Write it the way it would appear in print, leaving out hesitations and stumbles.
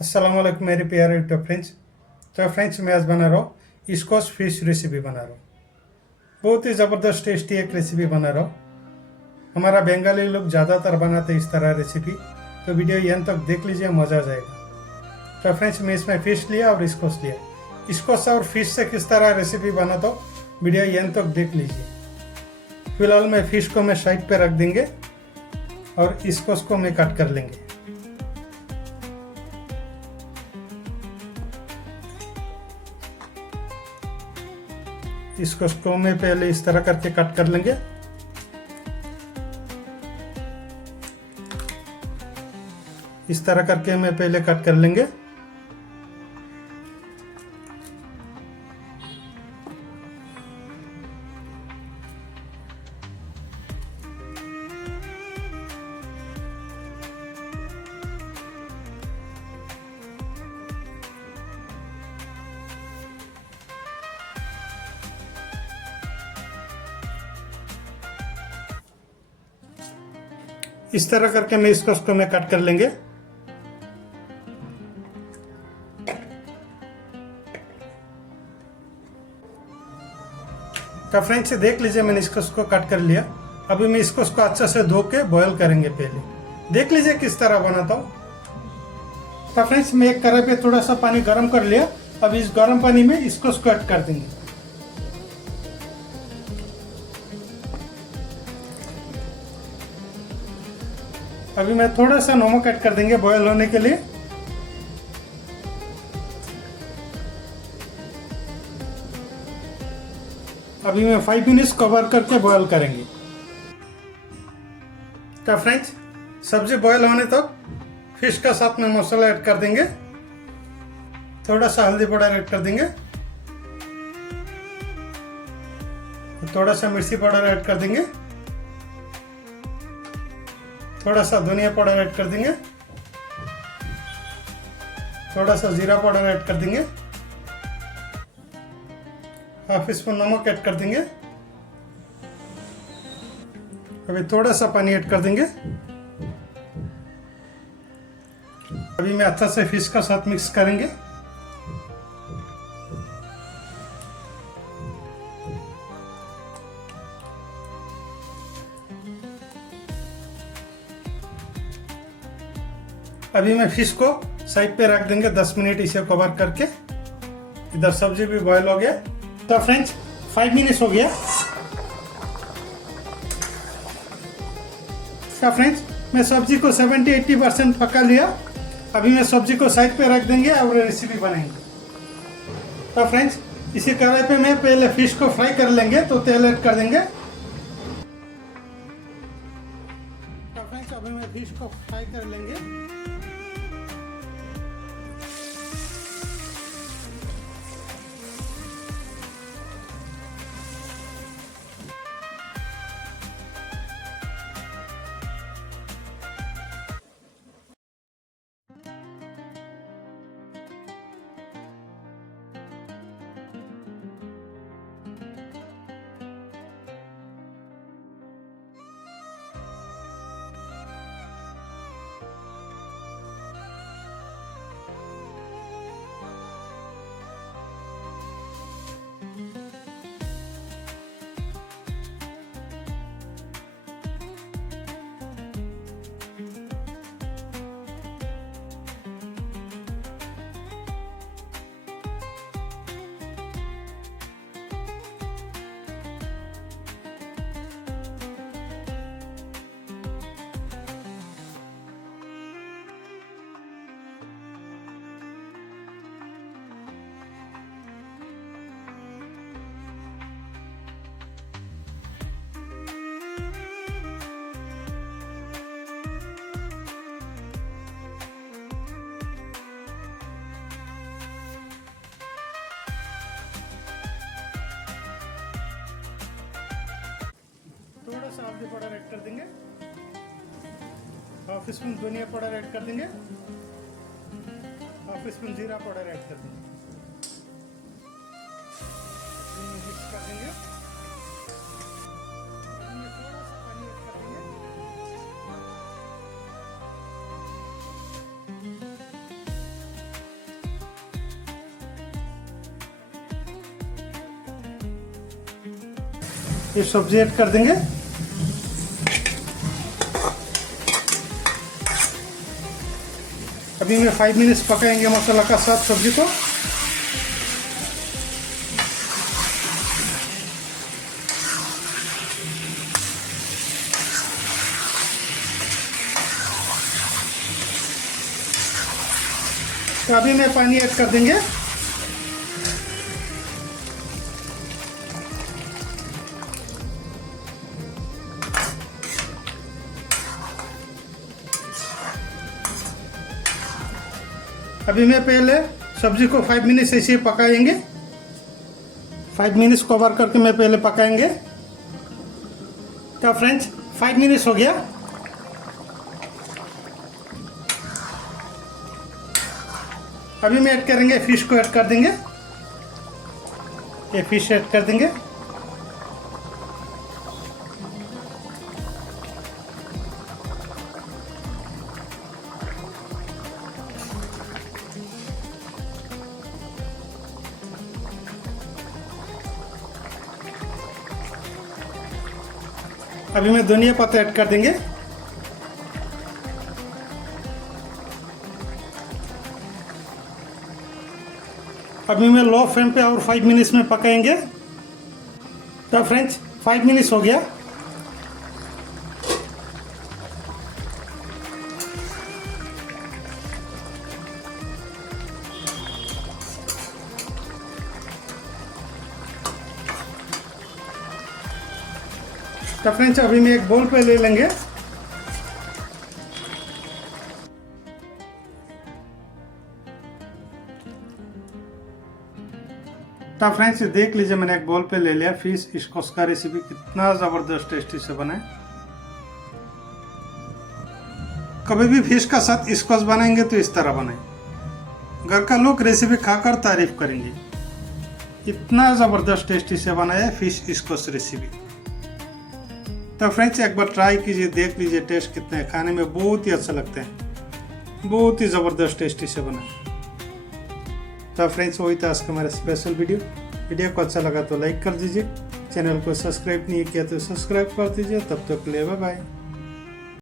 अस्सलाम वालेकुम मेरे प्यारे यूट्यूब फ्रेंड्स। तो फ्रेंड्स मैं आज बना रहा हूँ स्क्वाश फिश रेसिपी बना रहा हूँ। बहुत ही ज़बरदस्त टेस्टी एक रेसिपी बना रहा हूँ। हमारा बंगाली लोग ज़्यादातर बनाते हैं इस तरह रेसिपी, तो वीडियो यहाँ तक देख लीजिए, मज़ा आ जाएगा। तो फ्रेंड्स मैं इसमें फिश लिया और स्क्वाश लिया। स्क्वाश और फिश से किस तरह रेसिपी बनाता हूँ वीडियो यहाँ तक देख लीजिए। फिलहाल मैं फिश को मैं साइड पे रख देंगे और स्क्वाश को मैं कट कर लेंगे। इसको स्टोव में पहले इस तरह करके कट कर लेंगे। इस तरह करके मैं पहले कट कर लेंगे। इस तरह करके मैं इसको मैं कट कर लेंगे। तो फ्रेंड्स देख लीजिए मैंने इसको कट कर लिया। अभी मैं इसको अच्छे से धो के बॉयल करेंगे। पहले देख लीजिए किस तरह बनाता हूँ। तो फ्रेंड्स मैं एक कढ़ाई पे थोड़ा सा पानी गर्म कर लिया। अब इस गर्म पानी में इसको ऐड कर देंगे। अभी मैं थोड़ा सा नमक ऐड कर देंगे बॉयल होने के लिए। अभी मैं 5 मिनट्स कवर करके बॉयल करेंगे। तो फ्रेंड्स सब्जी बॉयल होने तक फिश का साथ में मसाला ऐड कर देंगे। थोड़ा सा हल्दी पाउडर ऐड कर देंगे, थोड़ा सा मिर्ची पाउडर ऐड कर देंगे, थोड़ा सा धनिया पाउडर ऐड कर देंगे, थोड़ा सा जीरा पाउडर ऐड कर देंगे, हाफ स्पून नमक ऐड कर देंगे। अभी थोड़ा सा पानी ऐड कर देंगे। अभी मैं अच्छा से फिश का साथ मिक्स करेंगे। अभी मैं फिश को साइड पे रख देंगे 10 मिनट इसे कवर करके। इधर सब्जी भी बॉयल हो गया। तो फ्रेंड्स 5 मिनट्स हो गया। तो फ्रेंड्स मैं सब्जी को 70-80% पका लिया। अभी मैं सब्जी को साइड पे रख देंगे और रेसिपी बनाएंगे। तो फ्रेंड्स इसी कढ़ाई पे मैं पहले फिश को फ्राई कर लेंगे, तो तेल ऐड कर देंगे। तो फ्रेंड्स अभी मैं फिश को फ्राई कर लेंगे। थोड़ा सा हल्दी पाउडर ऐड कर देंगे, हाफ स्पून धनिया पाउडर ऐड कर देंगे, हाफ स्पून जीरा पाउडर ऐड कर देंगे। मिक्स कर देंगे। थोड़ा सा पानी ऐड कर देंगे। ये सब्जी ऐड कर देंगे। अभी मैं 5 मिनट्स पकाएंगे मसाला का साथ सब्जी को। तो अभी मैं पानी ऐड कर देंगे। अभी मैं पहले सब्जी को 5 मिनट्स ऐसे ही पकाएंगे। 5 मिनट्स कवर करके मैं पहले पकाएंगे। तो फ्रेंड्स 5 मिनट्स हो गया। अभी मैं ऐड करेंगे फिश को ऐड कर देंगे। ये फिश ऐड कर देंगे। अभी मैं धनिया पत्ता ऐड कर देंगे। अभी मैं लो फ्लेम पे और 5 मिनट्स में पकाएंगे। तो फ्रेंड्स 5 मिनट्स हो गया। तो फ्रेंड्स अभी मैं एक बोल पे ले लेंगे। तो फ्रेंड्स देख लीजिए, मैंने एक बोल पे ले लिया फिश स्क्वैश का रेसिपी। कितना ज़बरदस्त टेस्टी से बना है। कभी भी फिश का साथ स्क्वैश बनाएंगे तो इस तरह बनाएं। घर का लोग रेसिपी खाकर तारीफ करेंगे। इतना ज़बरदस्त टेस्टी से बनाया है फिश स्क्वैश रेसिपी। तो फ्रेंड्स एक बार ट्राई कीजिए, देख लीजिए टेस्ट कितना है। खाने में बहुत ही अच्छा लगता है, बहुत ही ज़बरदस्त टेस्टी से बना। तो फ्रेंड्स वही था आज का हमारा स्पेशल वीडियो को अच्छा लगा तो लाइक कर दीजिए। चैनल को सब्सक्राइब नहीं किया तो सब्सक्राइब कर दीजिए। तब तक के लिए बाय बाय।